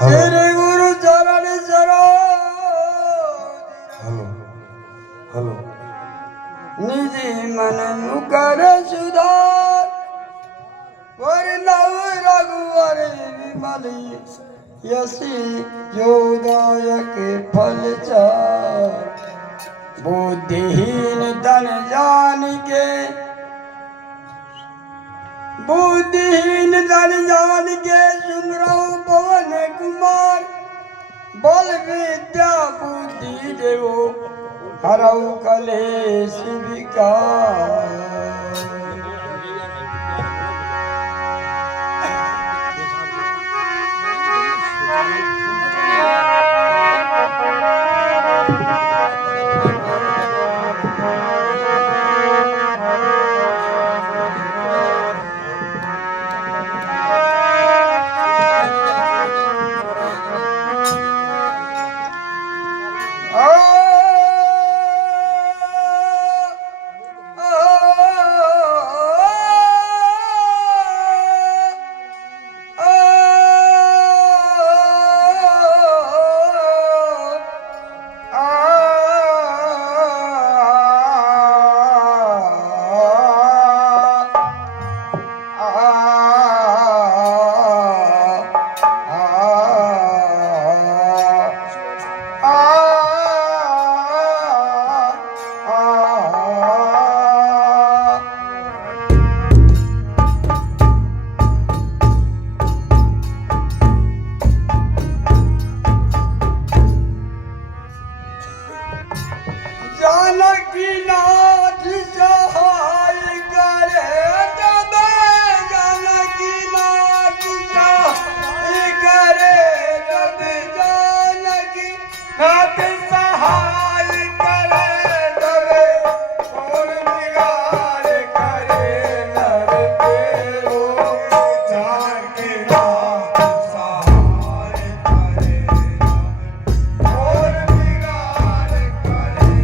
श्री गुरु चरण hello hello निधि मन मुकर सुधार नव रघुवर विमल यसी योदायक फल चार बुद्धिहीन तन जान के सुमरौ पवन कुमार बल विद्या बुद्धि देवो हरौ कलेश विकार। जानकी नाथ सहाय करे तब जानकी नाथ सहाय करे तब जानकी नाथ सहाय करे तब और निगार करे नर तेरो जानकी नाथ सहाय करे और निगार करे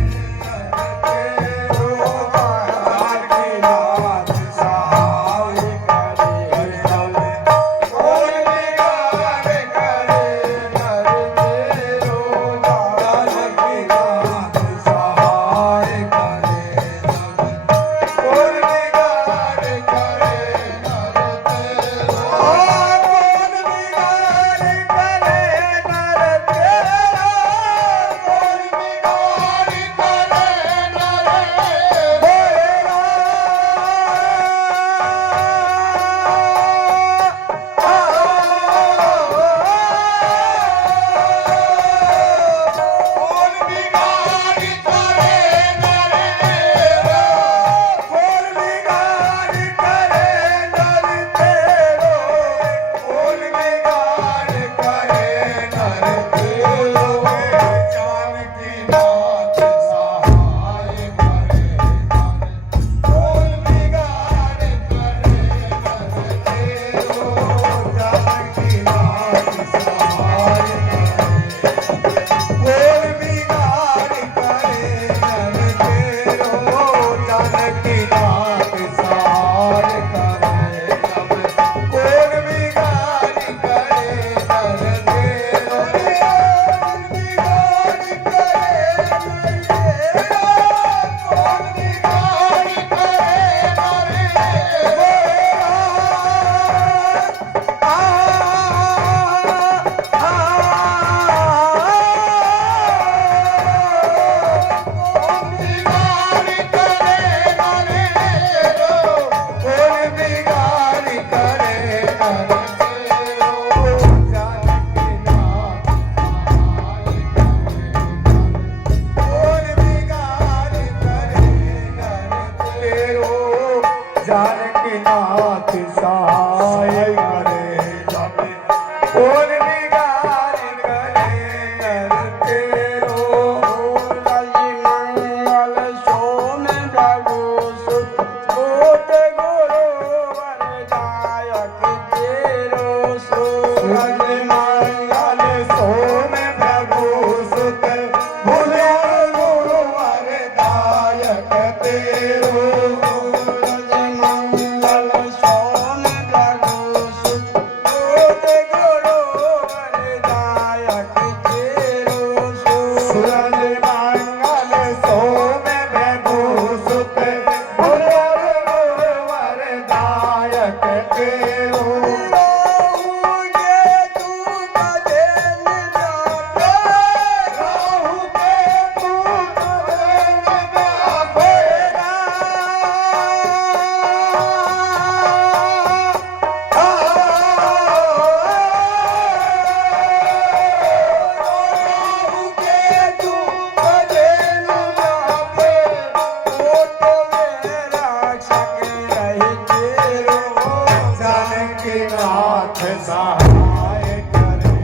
नाथ सहाय करे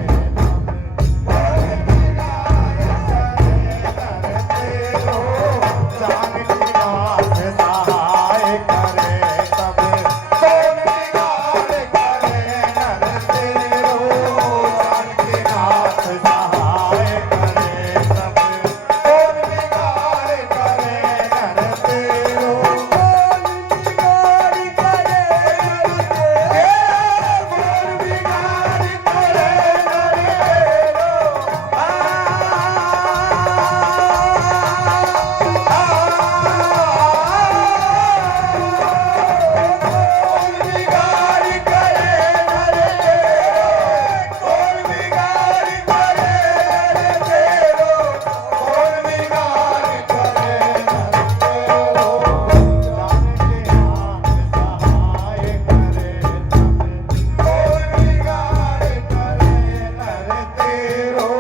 जानकी नाथ सहाय करे तब कौन बिगाड़ करे नर तेरो जानकी नाथ सहाय करे तब कौन बिगाड़ करे नर तेरो कौन बिगाड़ करे नर तेरो कौन बिगाड़ करे नर तेरो कौन बिगाड़ करे नर तेरो कौन बिगाड़ करे नर तेरो कौन बिगाड़ करे नर तेरो जानकी नाथ सहाय करे तब कौन बिगाड़ करे नर तेरो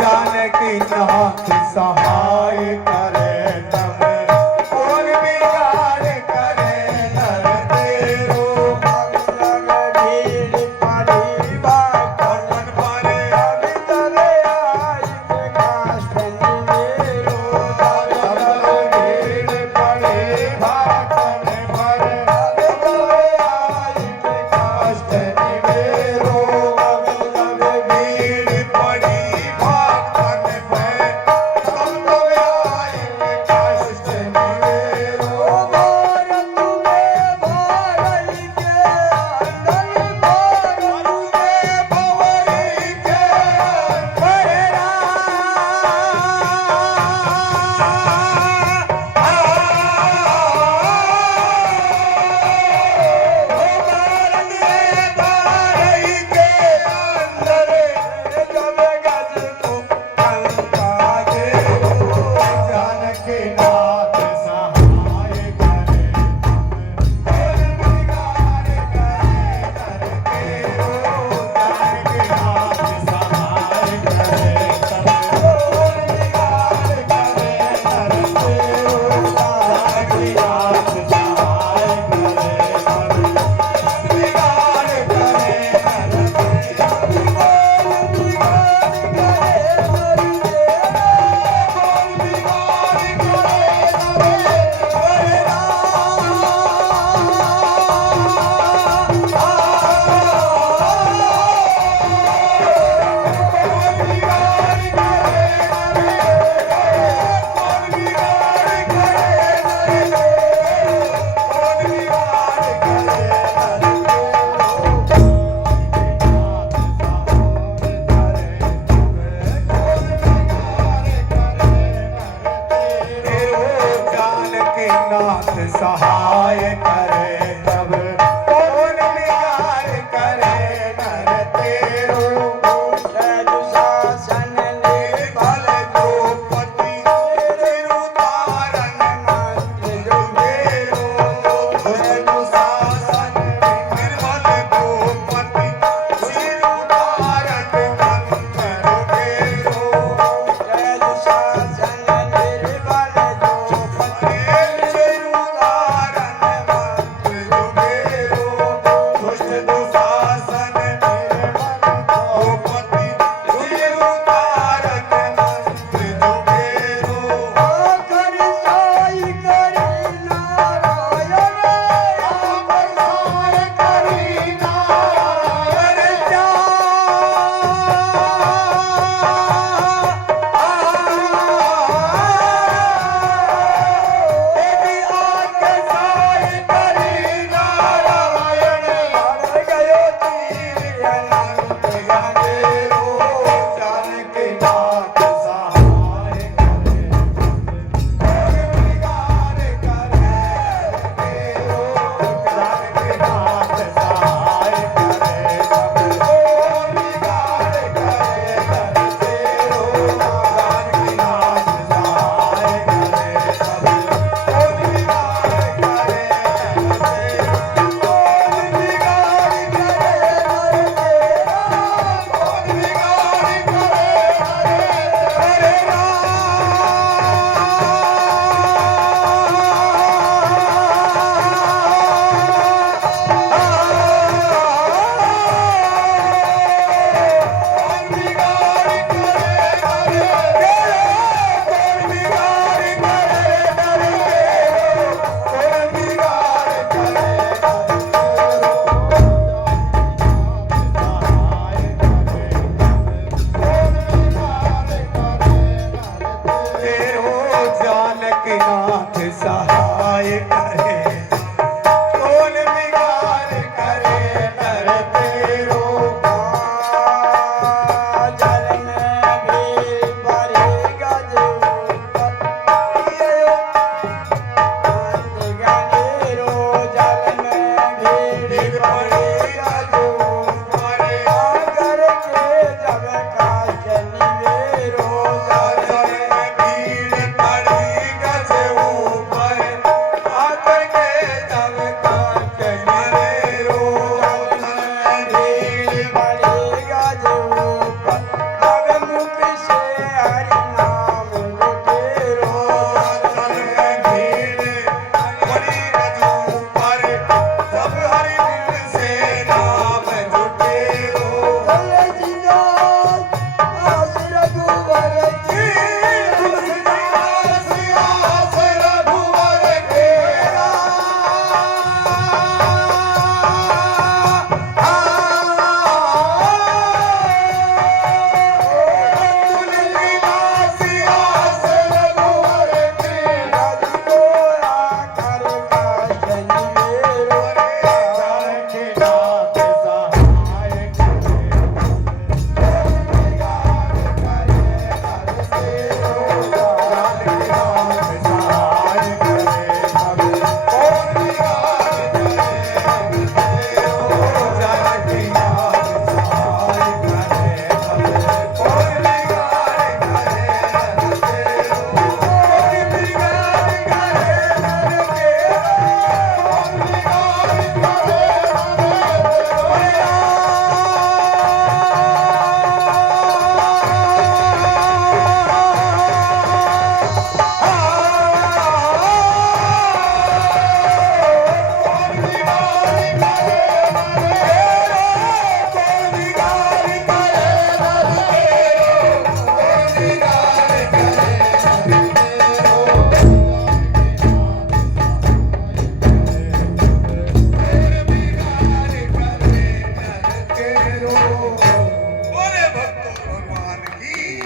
जानकी नाथ सहाय करे तब कौन बिगाड़ करे नर तेरो भीड़ पड़ी बाटन परे तरे आई काष्ठन मेरो सबल भीड़ पड़े भाटन भरे तरे आई कष्ट